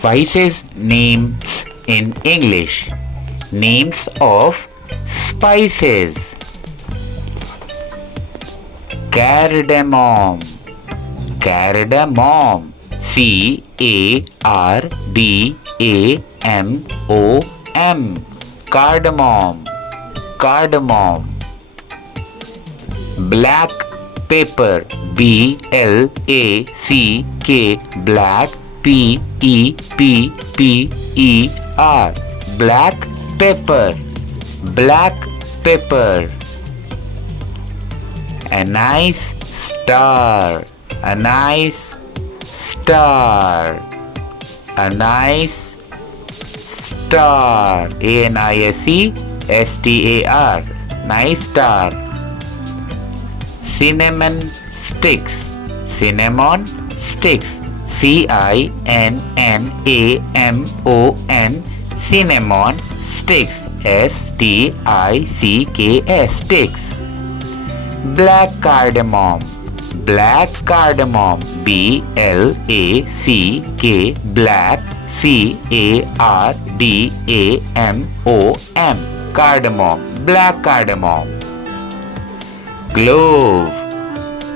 Spices names in English. Names of spices. Cardamom. Cardamom. CARDAMOM. Cardamom. Cardamom. Black pepper. BLACK. Black. PEPPER. Black pepper. Black pepper. Anise star. Anise star. Anise star. ANISE STAR. Nice star. Cinnamon sticks. Cinnamon sticks. CINNAMON. Cinnamon sticks. STICKS. Sticks. Black cardamom. Black cardamom. BLACK. Black. CARDAMOM. Cardamom. Black cardamom. Clove.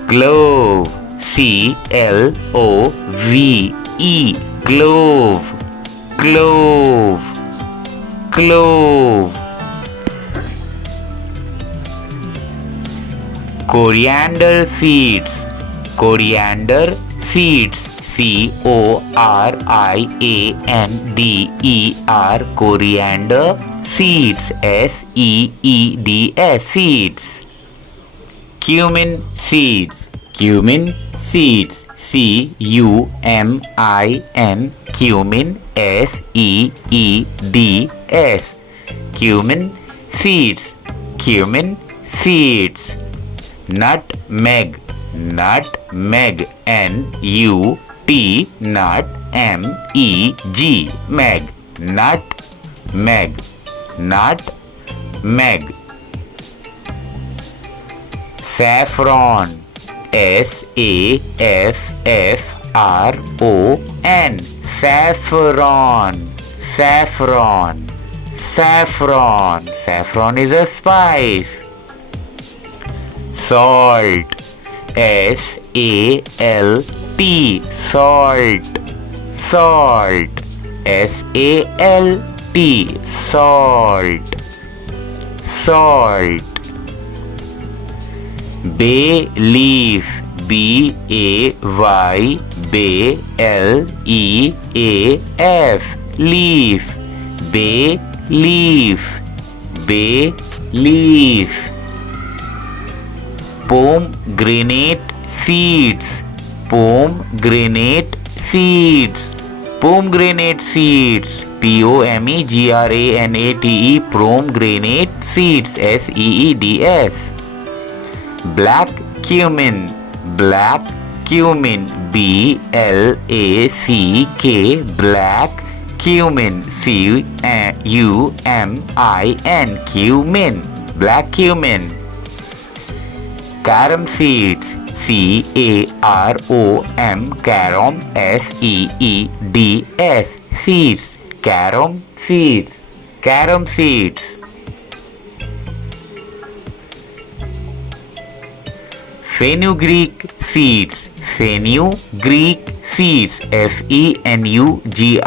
Clove. CLOVE. Clove. Clove. Clove. Coriander seeds. Coriander seeds. CORIANDER. Coriander seeds. SEEDS. Seeds. Cumin seeds. Cumin seeds. CUMIN. Cumin. SEEDS. Cumin seeds. Cumin seeds. Nutmeg. Nutmeg. NUT. NUTMEG. Meg. Nutmeg. Nutmeg. Saffron. SAFFRON. Saffron. Saffron. Saffron. Saffron is a spice. Salt. SALT. Salt. Salt. SALT. Salt. Salt. Bay leaf. BAY. BLEAF. Leaf. Bay leaf. Bay leaf. Pomegranate seeds. Pomegranate seeds. Pomegranate seeds. POMEGRANATE. Pomegranate seeds. SEEDS. Black cumin. Black cumin. BLACK. Black cumin. CUMIN. Cumin. Black cumin. Carom seeds. CAROM. Carom. SEEDS. Seeds. Carom seeds. Carom seeds. Fenugreek seeds. Fenugreek seeds. FENUGREEK.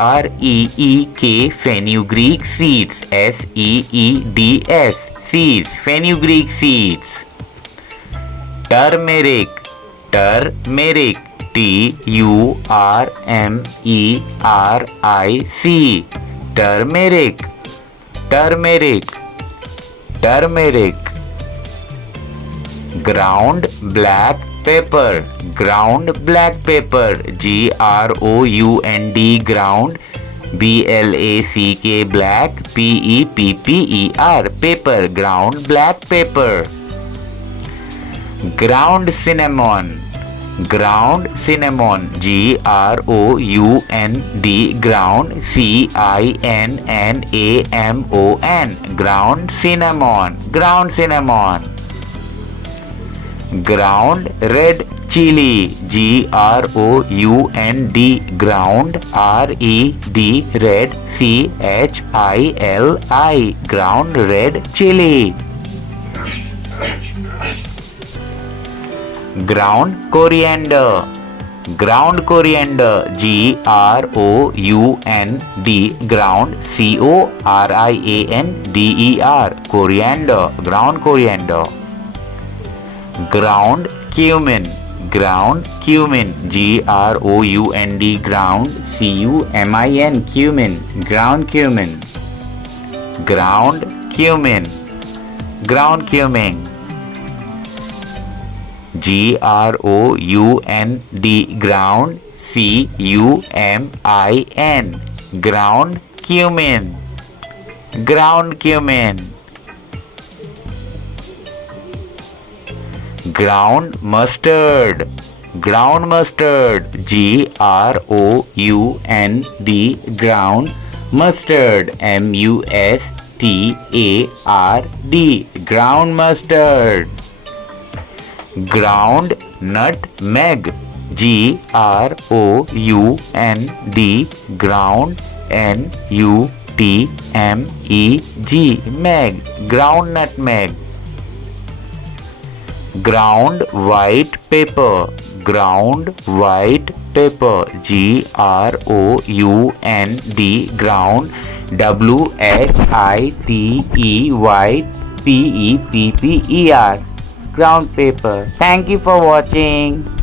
Fenugreek seeds. SEEDS. Seeds. Fenugreek seeds. Turmeric. Turmeric. TURMERIC. Turmeric. Turmeric. Turmeric. Ground black pepper. Ground black pepper. GROUND. Ground. BLACK. Black. PEPPER. Pepper. Ground black pepper. Ground cinnamon. Ground cinnamon. GROUND. Ground. CINNAMON. Ground cinnamon. Ground cinnamon. Ground red chili, ground, ground, red, chili, ground red chili. Ground coriander, ground coriander, ground, ground, coriander, ground coriander. Ground cumin, ground cumin, ground, cumin, ground cumin. Ground cumin, ground cumin. ground, ground, ground cumin, ground cumin. Ground mustard, ground mustard, ground mustard, ground mustard. Ground nutmeg, ground NUTMEG, ground nutmeg. Ground white pepper, ground white pepper, ground WHITE, white PEPPER, ground pepper. Thank you for watching.